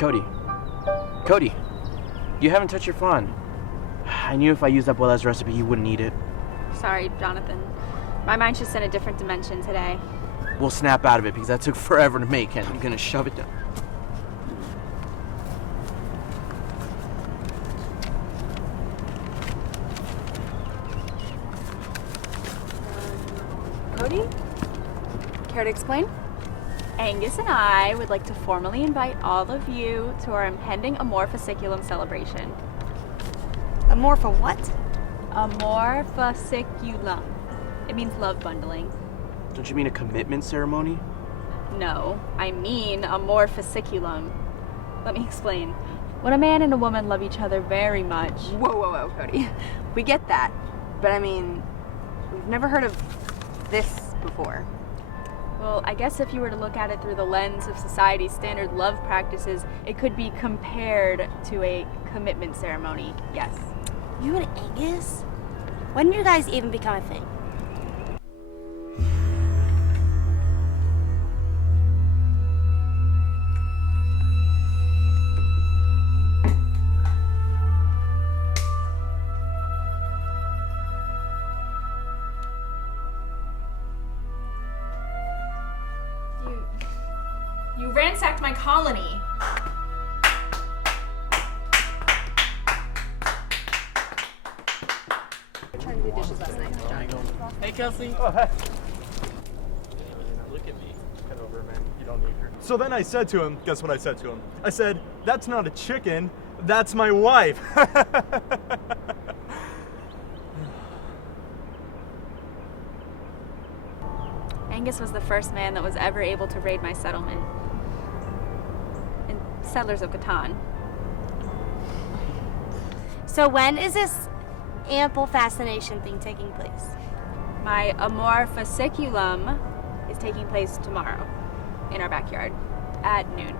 Cody. Cody, you haven't touched your flan. I knew if I used up Willa's recipe, you wouldn't eat it. Sorry, Jonathan. My mind's just in a different dimension today. We'll snap out of it because that took forever to make, and I'm gonna shove it down. Cody? Care to explain? Angus and I would like to formally invite all of you to our impending Amorphiculum celebration. Amorpha what? Amorphiculum. It means love bundling. Don't you mean a commitment ceremony? No, I mean Amorphiculum. Let me explain. When a man and a woman love each other very much... Whoa, Cody. We get that. But I mean, we've never heard of this before. Well, I guess if you were to look at it through the lens of society's standard love practices, it could be compared to a commitment ceremony, yes. You and Angus? When did you guys even become a thing? You ransacked my colony. Trying to do dishes last night. Hey, Kelsey. Oh, hey. Look at me. Get over, man. You don't need her. So then I said to him, guess what I said to him? I said, that's not a chicken, that's my wife. Angus was the first man that was ever able to raid my settlement. In Settlers of Catan. So when is this ample fascination thing taking place? My Amorphiculum is taking place tomorrow in our backyard at noon.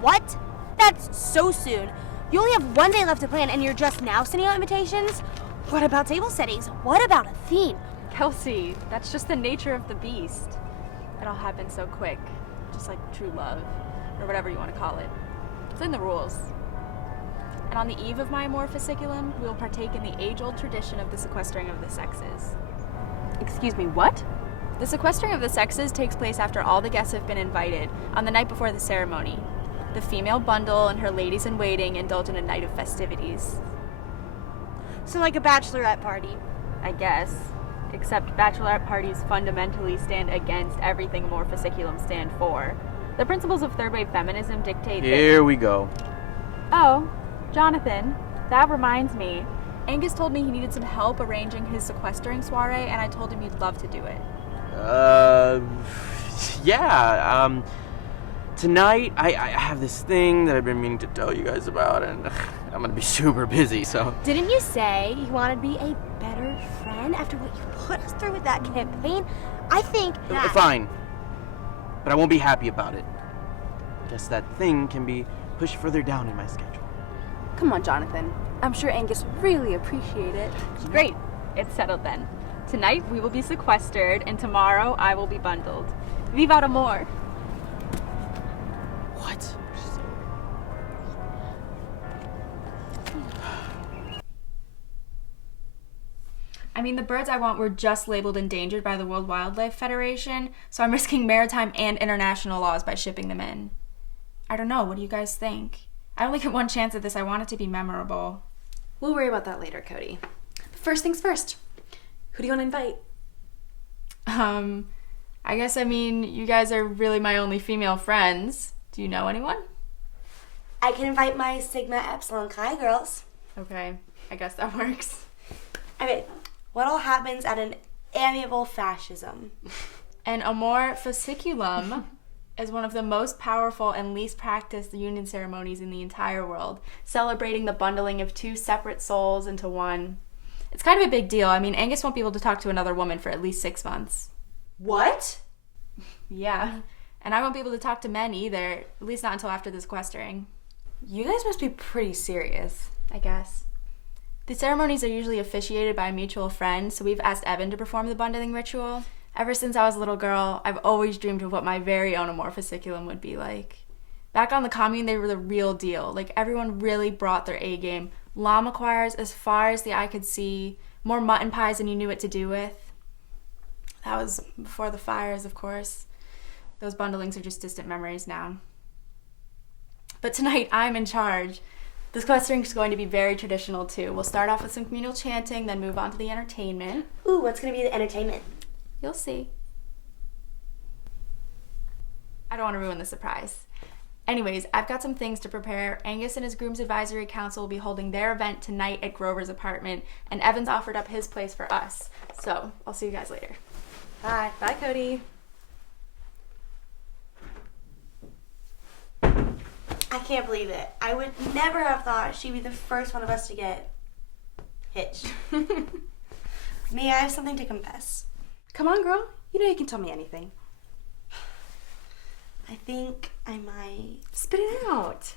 What? That's so soon. You only have one day left to plan and you're just now sending out invitations? What about table settings? What about a theme? Kelsey, that's just the nature of the beast. It all happened so quick, just like true love, or whatever you want to call it. It's in the rules. And on the eve of my Amorphiculum, we will partake in the age-old tradition of the sequestering of the sexes. Excuse me, what? The sequestering of the sexes takes place after all the guests have been invited, on the night before the ceremony. The female bundle and her ladies-in-waiting indulge in a night of festivities. So like a bachelorette party. I guess. Except bachelorette parties fundamentally stand against everything Amorphiculum stand for. The principles of third-wave feminism dictate Here we go. Oh, Jonathan, that reminds me. Angus told me he needed some help arranging his sequestering soiree, and I told him you'd love to do it. Yeah, tonight I have this thing that I've been meaning to tell you guys about, and I'm gonna be super busy, so... Didn't you say you wanted to be a better friend after what you put us through with that campaign? I think that... Fine, but I won't be happy about it. Guess that thing can be pushed further down in my schedule. Come on, Jonathan. I'm sure Angus would really appreciate it. Great, it's settled then. Tonight we will be sequestered, and tomorrow I will be bundled. Vivat amor! What? I mean, the birds I want were just labeled endangered by the World Wildlife Federation, so I'm risking maritime and international laws by shipping them in. I don't know, what do you guys think? I only get one chance at this, I want it to be memorable. We'll worry about that later, Cody. First things first. Who do you want to invite? I mean, you guys are really my only female friends. Do you know anyone? I can invite my Sigma Epsilon Chi girls. Okay, I guess that works. Okay, what all happens at an amiable fascism? An Amorphiculum is one of the most powerful and least practiced union ceremonies in the entire world, celebrating the bundling of two separate souls into one. It's kind of a big deal. I mean, Angus won't be able to talk to another woman for at least 6 months. What? Yeah, and I won't be able to talk to men either, at least not until after the sequestering. You guys must be pretty serious. I guess. The ceremonies are usually officiated by a mutual friend, so we've asked Evan to perform the bundling ritual. Ever since I was a little girl, I've always dreamed of what my very own Amorphiculum would be like. Back on the commune, they were the real deal. Like, everyone really brought their A game. Llama choirs as far as the eye could see. More mutton pies than you knew what to do with. That was before the fires, of course. Those bundlings are just distant memories now. But tonight, I'm in charge. This clustering is going to be very traditional, too. We'll start off with some communal chanting, then move on to the entertainment. Ooh, what's gonna be the entertainment? You'll see. I don't want to ruin the surprise. Anyways, I've got some things to prepare. Angus and his Groom's Advisory Council will be holding their event tonight at Grover's apartment, and Evan's offered up his place for us. So, I'll see you guys later. Bye. Bye, Cody. I can't believe it. I would never have thought she'd be the first one of us to get hitched. Me, I have something to confess. Come on, girl. You know you can tell me anything. I think I might... Spit it out.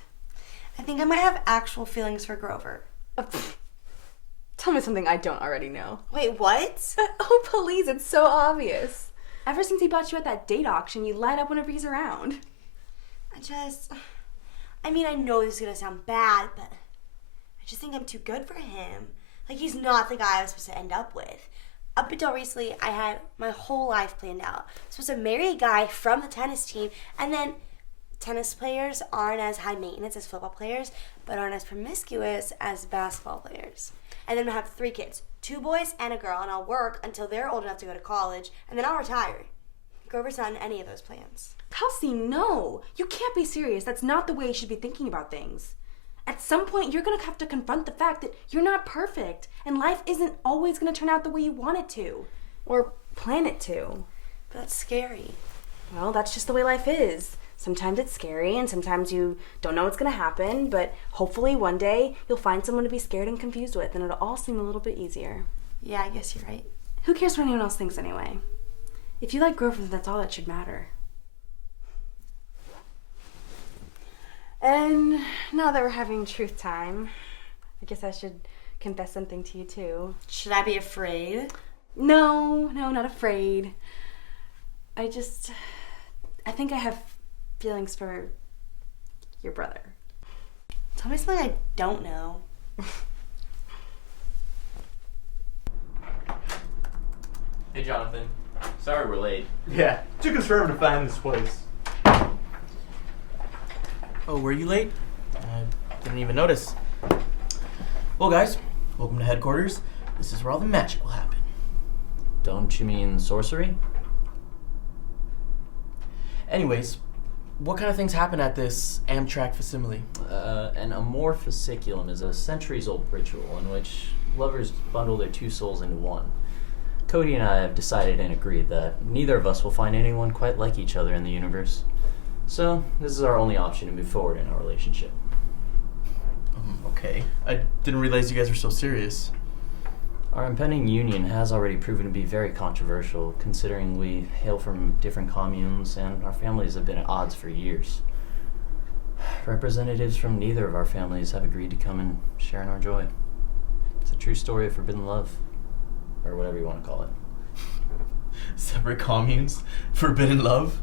I think I might have actual feelings for Grover. Tell me something I don't already know. Wait, what? Oh, please, it's so obvious. Ever since he bought you at that date auction, you light up whenever he's around. I mean, I know this is gonna sound bad, but I just think I'm too good for him. Like, he's not the guy I was supposed to end up with. Up until recently, I had my whole life planned out. I was supposed to marry a guy from the tennis team, and then tennis players aren't as high maintenance as football players, but aren't as promiscuous as basketball players. And then I have 3 kids, 2 boys and a girl, and I'll work until they're old enough to go to college, and then I'll retire. Grover's not in any of those plans. Kelsey, no. You can't be serious. That's not the way you should be thinking about things. At some point, you're going to have to confront the fact that you're not perfect, and life isn't always going to turn out the way you want it to, or plan it to. But that's scary. Well, that's just the way life is. Sometimes it's scary, and sometimes you don't know what's going to happen, but hopefully one day you'll find someone to be scared and confused with, and it'll all seem a little bit easier. Yeah, I guess you're right. Who cares what anyone else thinks anyway? If you like Grover, that's all that should matter. And now that we're having truth time, I guess I should confess something to you too. Should I be afraid? No, not afraid. I think I have feelings for your brother. Tell me something I don't know. Hey, Jonathan. Sorry we're late. Yeah, took us forever to find this place. Oh, were you late? I didn't even notice. Well, guys, welcome to headquarters. This is where all the magic will happen. Don't you mean sorcery? Anyways, what kind of things happen at this Amtrak facsimile? An amorphosiculum is a centuries-old ritual in which lovers bundle their 2 souls into one. Cody and I have decided and agreed that neither of us will find anyone quite like each other in the universe. So, this is our only option to move forward in our relationship. Okay. I didn't realize you guys were so serious. Our impending union has already proven to be very controversial, considering we hail from different communes and our families have been at odds for years. Representatives from neither of our families have agreed to come and share in our joy. It's a true story of forbidden love, or whatever you want to call it. Separate communes? Forbidden love?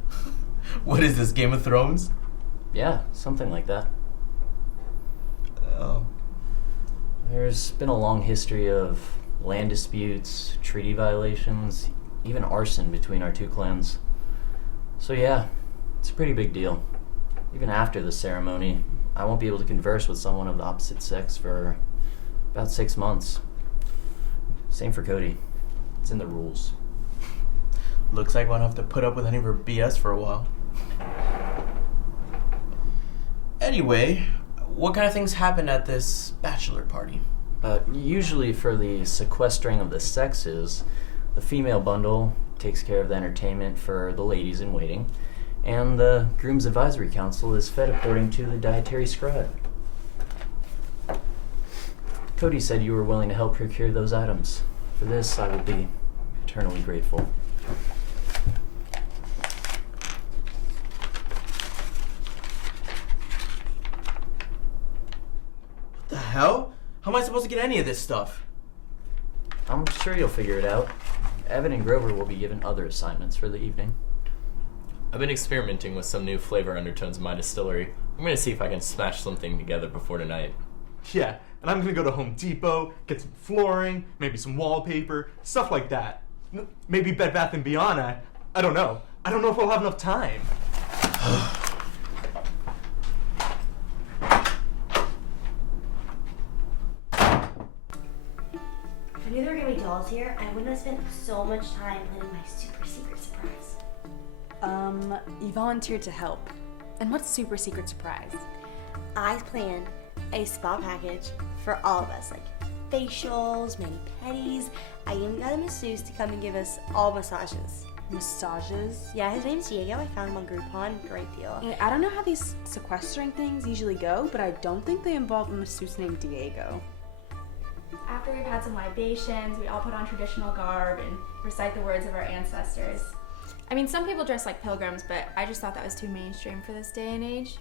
What is this, Game of Thrones? Yeah, something like that. Oh. There's been a long history of land disputes, treaty violations, even arson between our 2 clans. So yeah, it's a pretty big deal. Even after the ceremony, I won't be able to converse with someone of the opposite sex for about 6 months. Same for Cody. It's in the rules. Looks like I won't have to put up with any of her BS for a while. Anyway, what kind of things happen at this bachelor party? Usually for the sequestering of the sexes, the female bundle takes care of the entertainment for the ladies in waiting, and the Groom's Advisory Council is fed according to the dietary scribe. Cody said you were willing to help procure those items. For this, I will be eternally grateful. What the hell? How am I supposed to get any of this stuff? I'm sure you'll figure it out. Evan and Grover will be given other assignments for the evening. I've been experimenting with some new flavor undertones in my distillery. I'm gonna see if I can smash something together before tonight. Yeah, and I'm gonna go to Home Depot, get some flooring, maybe some wallpaper, stuff like that. Maybe Bed Bath & Beyond. I don't know. I don't know if I'll have enough time. If I knew there were gonna be dolls here, I wouldn't have spent so much time planning my super secret surprise. You volunteered to help. And what's super secret surprise? I planned a spa package for all of us, like facials, mani-pedis. I even got a masseuse to come and give us all massages. Massages? Yeah, his name's Diego. I found him on Groupon. Great deal. And I don't know how these sequestering things usually go, but I don't think they involve a masseuse named Diego. After we've had some libations, we all put on traditional garb and recite the words of our ancestors. I mean, some people dress like pilgrims, but I just thought that was too mainstream for this day and age.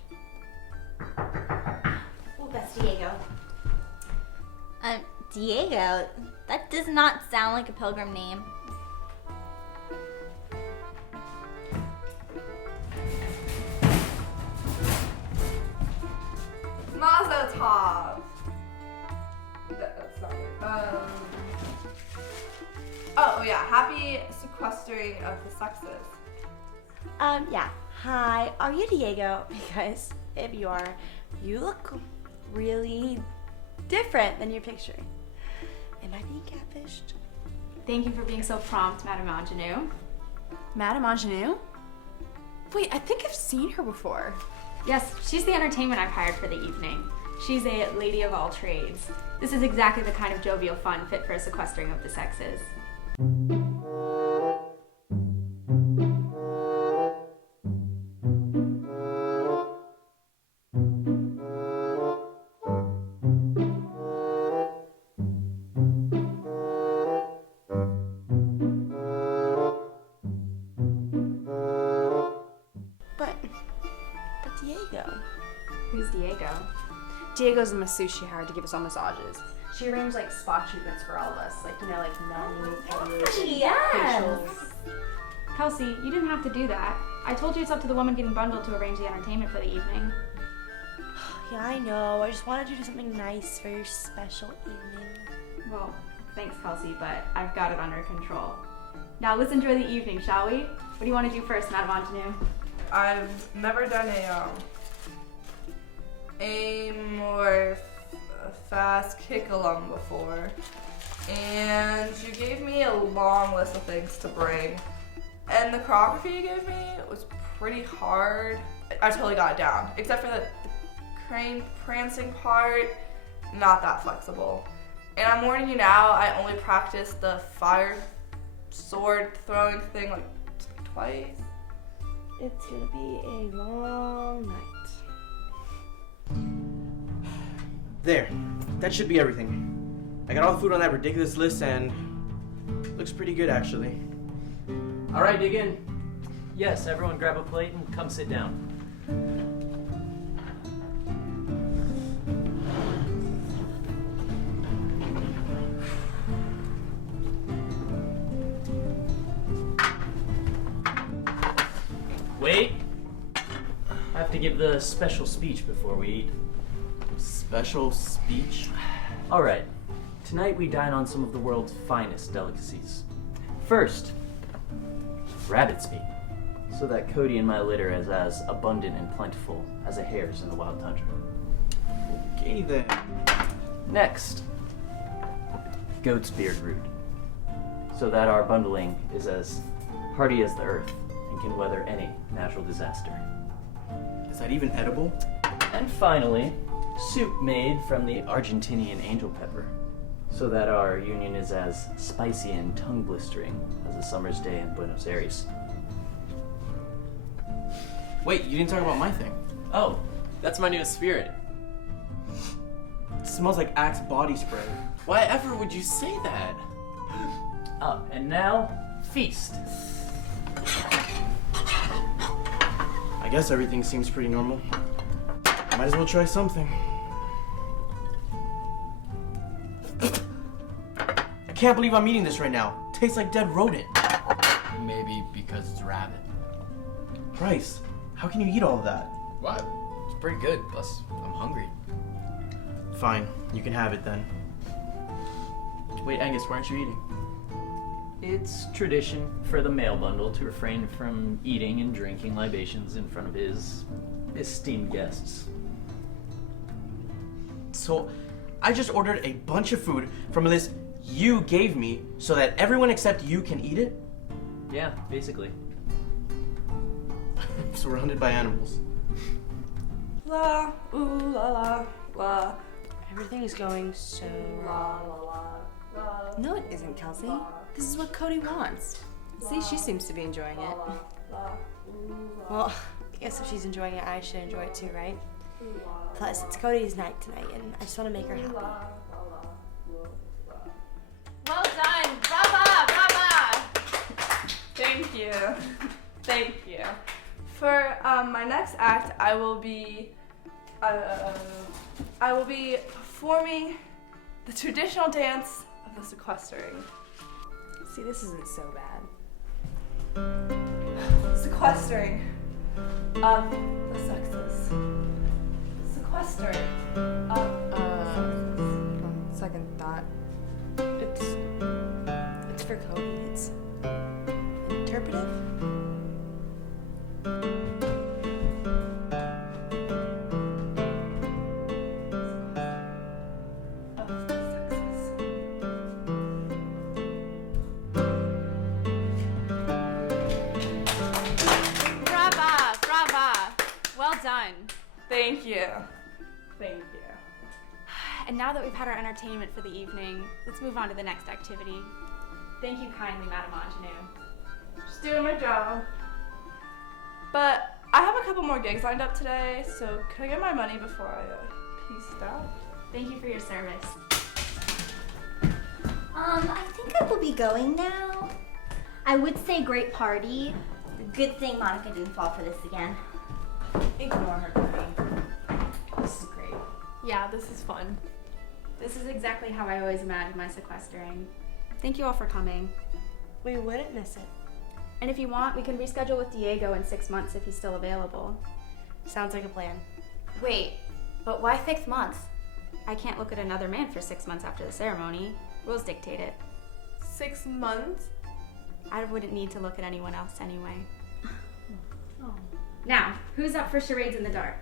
Oh, that's Diego. Diego? That does not sound like a pilgrim name. Mazel tov. That's not right. Oh yeah, happy sequestering of the sexes. Yeah. Hi, are you Diego? Because if you are, you look really different than you're picturing. Am I being catfished? Thank you for being so prompt, Madame Ingenue. Madame Ingenue? Wait, I think I've seen her before. Yes, she's the entertainment I've hired for the evening. She's a lady of all trades. This is exactly the kind of jovial fun fit for a sequestering of the sexes. But Diego. Who's Diego? Diego's the masseuse she hired to give us all massages. She arranged like spa treatments for all of us, like mani, Yes. Kelsey, you didn't have to do that. I told you it's up to the woman getting bundled to arrange the entertainment for the evening. Yeah, I know. I just wanted you to do something nice for your special evening. Well, thanks, Kelsey, but I've got it under control. Now let's enjoy the evening, shall we? What do you want to do first, Madame Ingenue? I've never done a more fast kick along before, and you gave me a long list of things to bring, and the choreography you gave me was pretty hard. I totally got it down, except for the crane prancing part, not that flexible. And I'm warning you now, I only practiced the fire sword throwing thing like twice. It's gonna be a long night. There. That should be everything. I got all the food on that ridiculous list and looks pretty good actually. All right, dig in. Yes, everyone grab a plate and come sit down. Wait. I have to give the special speech before we eat. Special speech? All right. Tonight we dine on some of the world's finest delicacies. First, rabbit's meat, so that Codi in my litter is as abundant and plentiful as a hare's in the wild tundra. Okay then. Next, goat's beard root, so that our bundling is as hardy as the earth and can weather any natural disaster. Is that even edible? And finally, soup made from the Argentinian angel pepper, so that our union is as spicy and tongue-blistering as a summer's day in Buenos Aires. Wait, you didn't talk about my thing. Oh, that's my newest spirit. It smells like Axe body spray. Why ever would you say that? And now, feast. I guess everything seems pretty normal. Might as well try something. I can't believe I'm eating this right now. Tastes like dead rodent. Maybe because it's rabbit. Christ, how can you eat all of that? What? It's pretty good, plus I'm hungry. Fine, you can have it then. Wait, Angus, why aren't you eating? It's tradition for the male bundle to refrain from eating and drinking libations in front of his esteemed guests. So, I just ordered a bunch of food from a list you gave me so that everyone except you can eat it? Yeah, basically. I'm surrounded by animals. La, ooh, la, la, la. Everything is going so La, la, la, la. No, it isn't, Kelsey. This is what Cody wants. See, she seems to be enjoying it. Well, I guess if she's enjoying it, I should enjoy it too, right? Plus, it's Cody's night tonight, and I just want to make her happy. Well done. Brava, brava. Thank you. Thank you. For my next act, I will be performing the traditional dance of the sequestering. See, this isn't so bad. Sequestering of the sexes. Sequestering of the sexes. Second thought. It's for Cody. It's interpretive. Of the sexes. Brava, brava. Well done. Thank you. Thank you. And now that we've had our entertainment for the evening, let's move on to the next activity. Thank you kindly, Madame Ingenue. Just doing my job. But I have a couple more gigs lined up today, so can I get my money before I peace out? Thank you for your service. I think I will be going now. I would say great party. Good thing Monica didn't fall for this again. Ignore her, Cody. This is great. Yeah, this is fun. This is exactly how I always imagined my sequestering. Thank you all for coming. We wouldn't miss it. And if you want, we can reschedule with Diego in 6 months if he's still available. Sounds like a plan. Wait, but why 6 months? I can't look at another man for 6 months after the ceremony. Rules dictate it. 6 months? I wouldn't need to look at anyone else anyway. Now, who's up for charades in the dark?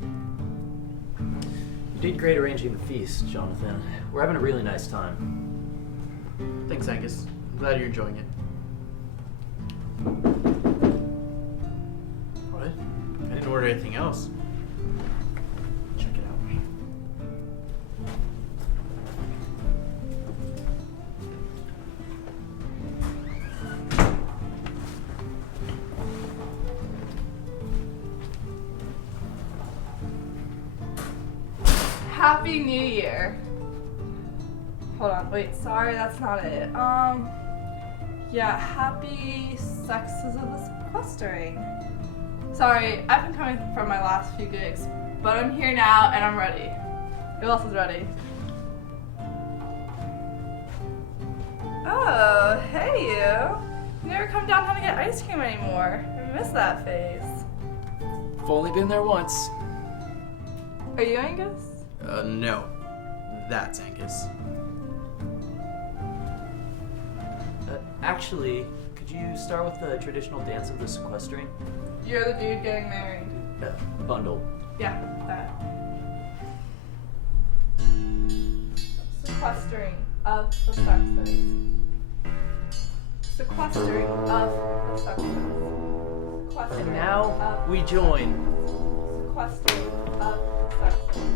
You did great arranging the feast, Jonathan. We're having a really nice time. Thanks, Angus. I'm glad you're enjoying it. What? I didn't order anything else. Check it out. Happy New Year. Hold on, wait, sorry, that's not it. Yeah, happy sexes of the sequestering. Sorry, I've been coming from my last few gigs, but I'm here now and I'm ready. Who else is ready? Oh, hey you. You never come downtown to get ice cream anymore. I miss that phase. I've only been there once. Are you Angus? No. That's Angus. Actually, could you start with the traditional dance of the sequestering? You're the dude getting married. Bundle. Yeah, that. Sequestering of the sexes. Sequestering of the sexes. Sequestering And now of we join. sequestering of the sexes.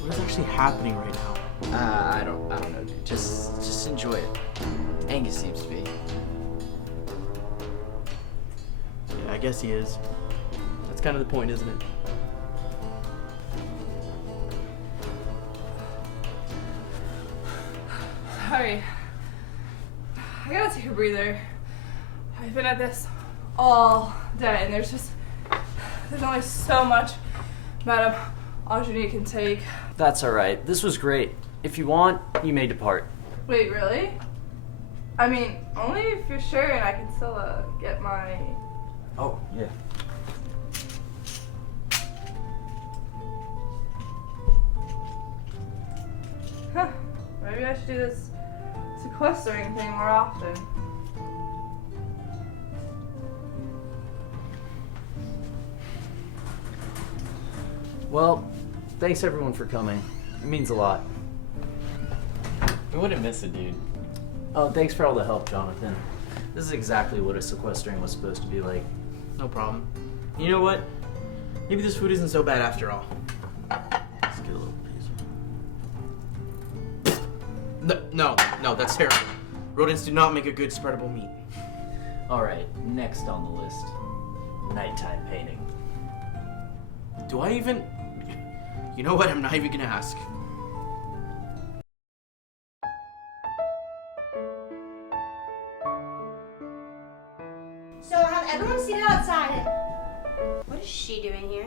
What is actually happening right now? I don't know, dude. Just enjoy it. Angus seems to be. Yeah, I guess he is. That's kind of the point, isn't it? Sorry. I gotta take a breather. I've been at this all day and there's only so much Madame Ingenue can take. That's alright. This was great. If you want, you may depart. Wait, really? I mean, only if you're sure and I can still get my... Oh, yeah. Huh. Maybe I should do this sequestering thing more often. Well, thanks everyone for coming. It means a lot. We wouldn't miss it, dude. Oh, thanks for all the help, Jonathan. This is exactly what a sequestering was supposed to be like. No problem. You know what? Maybe this food isn't so bad after all. Let's get a little piece. No, that's terrible. Rodents do not make a good spreadable meat. Alright, next on the list. Nighttime painting. Do I even... You know what? I'm not even gonna ask. So have everyone seen it outside? What is she doing here?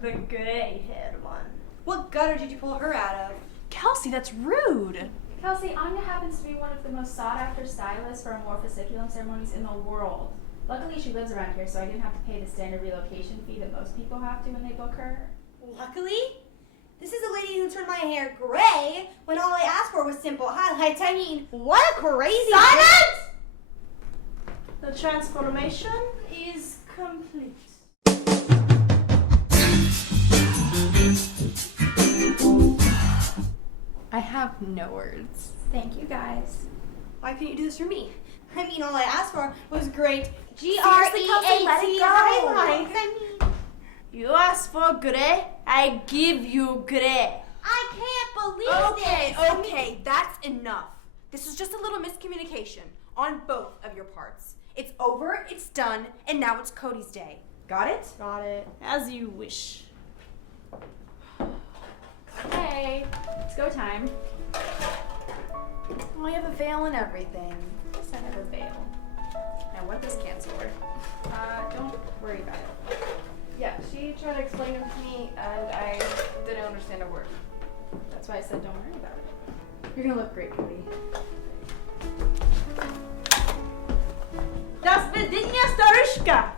The gray-haired one. What gutter did you pull her out of? Kelsey, that's rude. Kelsey, Anya happens to be one of the most sought-after stylists for amorphoseculum ceremonies in the world. Luckily, she lives around here, so I didn't have to pay the standard relocation fee that most people have to when they book her. Luckily? This is a lady who turned my hair gray when all I asked for was simple highlights. I mean, what a crazy... Silence! The transformation is complete. I have no words. Thank you, guys. Why couldn't you do this for me? I mean, all I asked for was great Seriously, Kelsey, let it GREAT go. highlights. I mean, You asked for gray, I give you gray. I can't believe this. Okay, that's enough. This was just a little miscommunication on both of your parts. It's over, it's done, and now it's Cody's day. Got it? Got it. As you wish. Okay, it's go time. Well, you have a veil and everything. Guess I have a veil. Now, what does cancel work? Don't worry about it. Yeah, she tried to explain it to me and I didn't understand a word. That's why I said don't worry about it. You're gonna look great, Cody. Das Vidinja Starushka!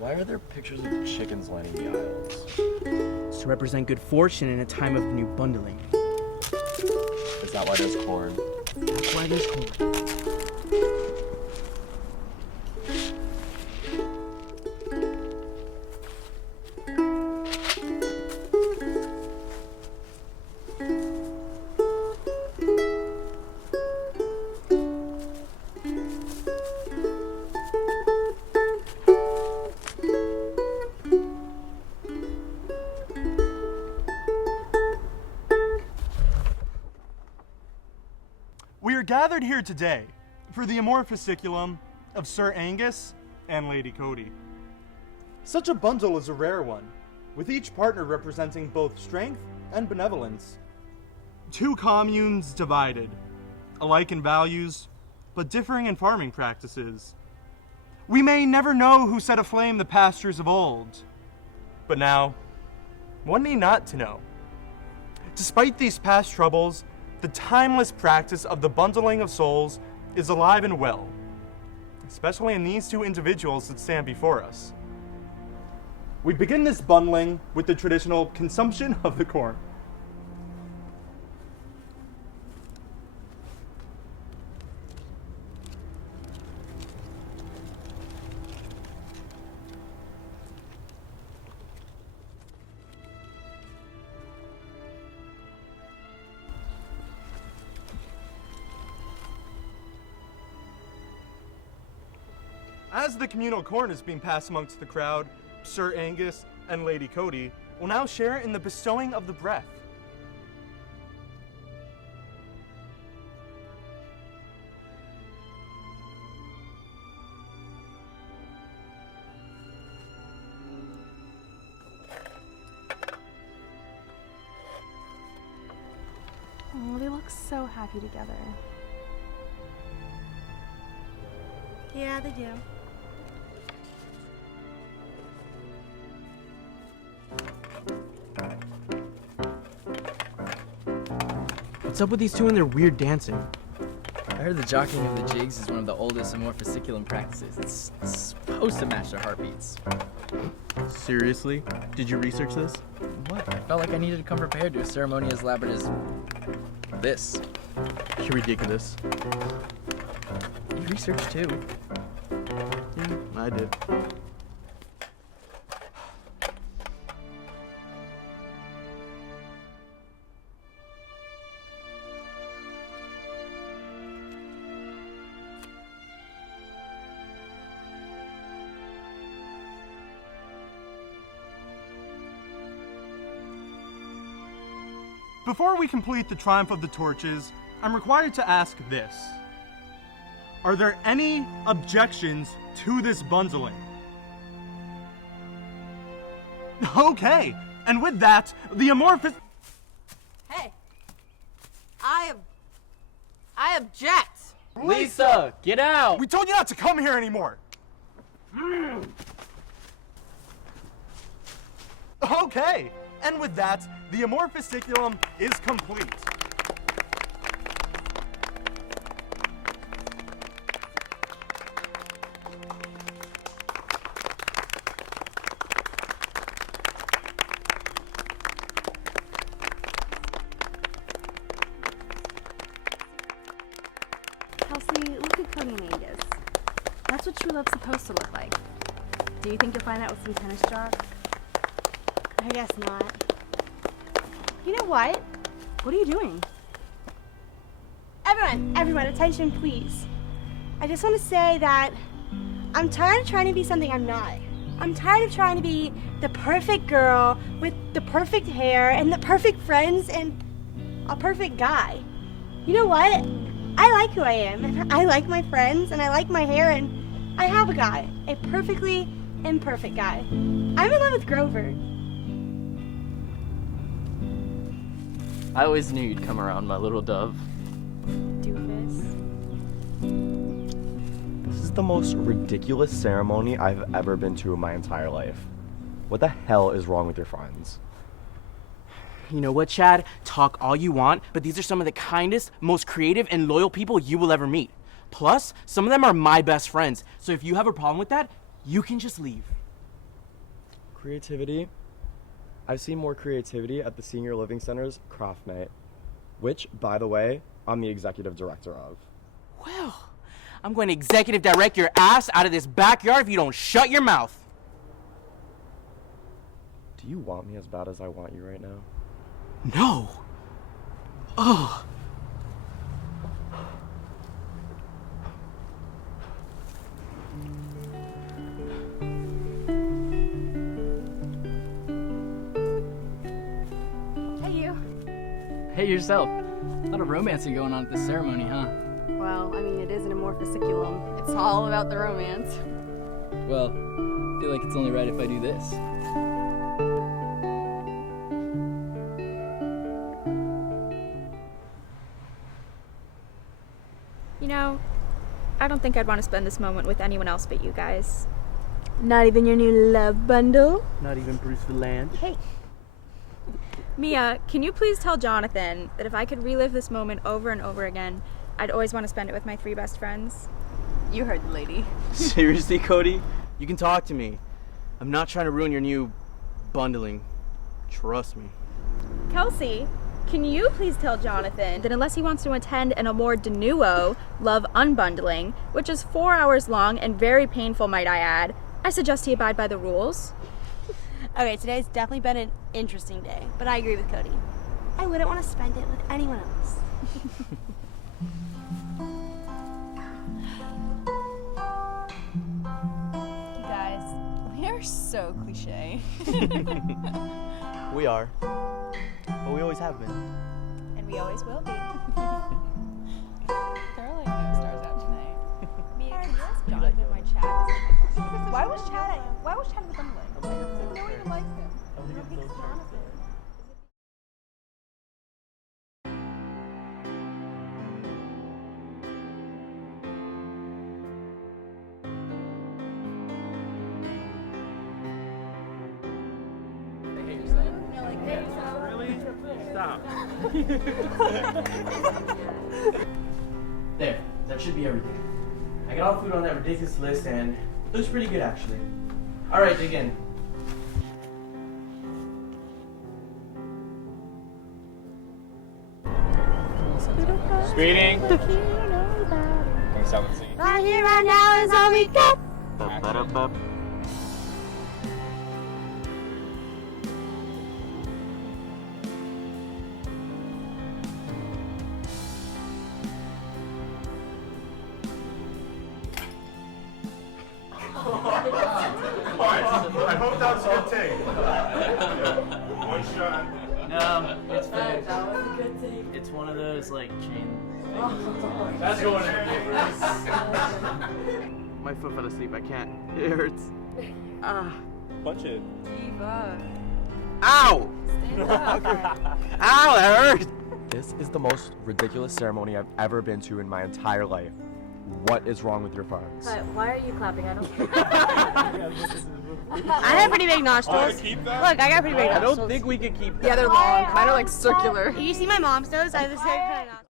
Why are there pictures of chickens lining the aisles? To represent good fortune in a time of new bundling. Is that why there's corn? That's why there's corn. We are gathered here today for the amorphoseculum of Sir Angus and Lady Codi. Such a bundle is a rare one, with each partner representing both strength and benevolence. Two communes divided, alike in values, but differing in farming practices. We may never know who set aflame the pastures of old, but now, one need not to know. Despite these past troubles, the timeless practice of the bundling of souls is alive and well, especially in these two individuals that stand before us. We begin this bundling with the traditional consumption of the corn. As the communal corn is being passed amongst the crowd, Sir Angus and Lady Codi will now share in the bestowing of the breath. look so happy together. Yeah, they do. What's up with these two and their weird dancing? I heard the jockeying of the jigs is one of the oldest amorphosiculum practices. It's supposed to match their heartbeats. Seriously? Did you research this? What? I felt like I needed to come prepared to a ceremony as elaborate as this. You're ridiculous. You researched too. Yeah, I did. Before we complete the Triumph of the Torches, I'm required to ask this. Are there any objections to this bundling? Okay, and with that, the amorphous... Hey, I object. Lisa, get out! We told you not to come here anymore! Okay, and with that, the amorphosiculum is complete. Kelsey, look at Cody and Angus. That's what true love's supposed to look like. Do you think you'll find that with some tennis jock? I guess not. You know what? What are you doing? Everyone, attention please. I just want to say that I'm tired of trying to be something I'm not. I'm tired of trying to be the perfect girl with the perfect hair and the perfect friends and a perfect guy. You know what? I like who I am, and I like my friends, and I like my hair, and I have a guy, a perfectly imperfect guy. I'm in love with Grover. I always knew you'd come around, my little dove. Doofus. This is the most ridiculous ceremony I've ever been to in my entire life. What the hell is wrong with your friends? You know what, Chad? Talk all you want, but these are some of the kindest, most creative, and loyal people you will ever meet. Plus, some of them are my best friends, so if you have a problem with that, you can just leave. Creativity? I've seen more creativity at the Senior Living Center's Craft Night, which, by the way, I'm the executive director of. Well, I'm going to executive direct your ass out of this backyard if you don't shut your mouth. Do you want me as bad as I want you right now? No. Ugh. Hey, you. Hey, yourself. A lot of romancing going on at this ceremony, huh? Well, I mean, it is an amorphosiculum. It's all about the romance. Well, I feel like it's only right if I do this. You know, I don't think I'd want to spend this moment with anyone else but you guys. Not even your new love bundle? Not even Bruce Valanche. Hey. Mia, can you please tell Jonathan that if I could relive this moment over and over again, I'd always want to spend it with my 3 best friends? You heard the lady. Seriously, Cody? You can talk to me. I'm not trying to ruin your new bundling. Trust me. Kelsey, can you please tell Jonathan that unless he wants to attend an amor de nuo, love unbundling, which is 4 hours long and very painful, might I add, I suggest he abide by the rules. Okay, today's definitely been an interesting day, but I agree with Cody. I wouldn't want to spend it with anyone else. You guys, we are so cliche. We are. But we always have been. And we always will be. There are like no stars out tonight. Mia, can you ask Jonathan why Chad is Why was Chad in the bundling? No one even likes him. There, that should be everything. I got all the food on that ridiculous list and looks pretty good actually. All right, dig in. Speeding. 27 C. Right here, right now is all we got. I hope that was a good take. One shot. No, it's fake. That was a good take. It's one of those like chain. That's going in. My foot fell asleep. I can't. It hurts. Punch it. Eva. Ow! Stand up. Ow! That hurts. This is the most ridiculous ceremony I've ever been to in my entire life. What is wrong with your phones? But why are you clapping? I don't. I have pretty big nostrils. Keep that? Look, I got pretty big I nostrils. don't think we could keep that. Yeah, they're long. Mine are like circular. You see my mom's nose? I have the same kind of nostrils.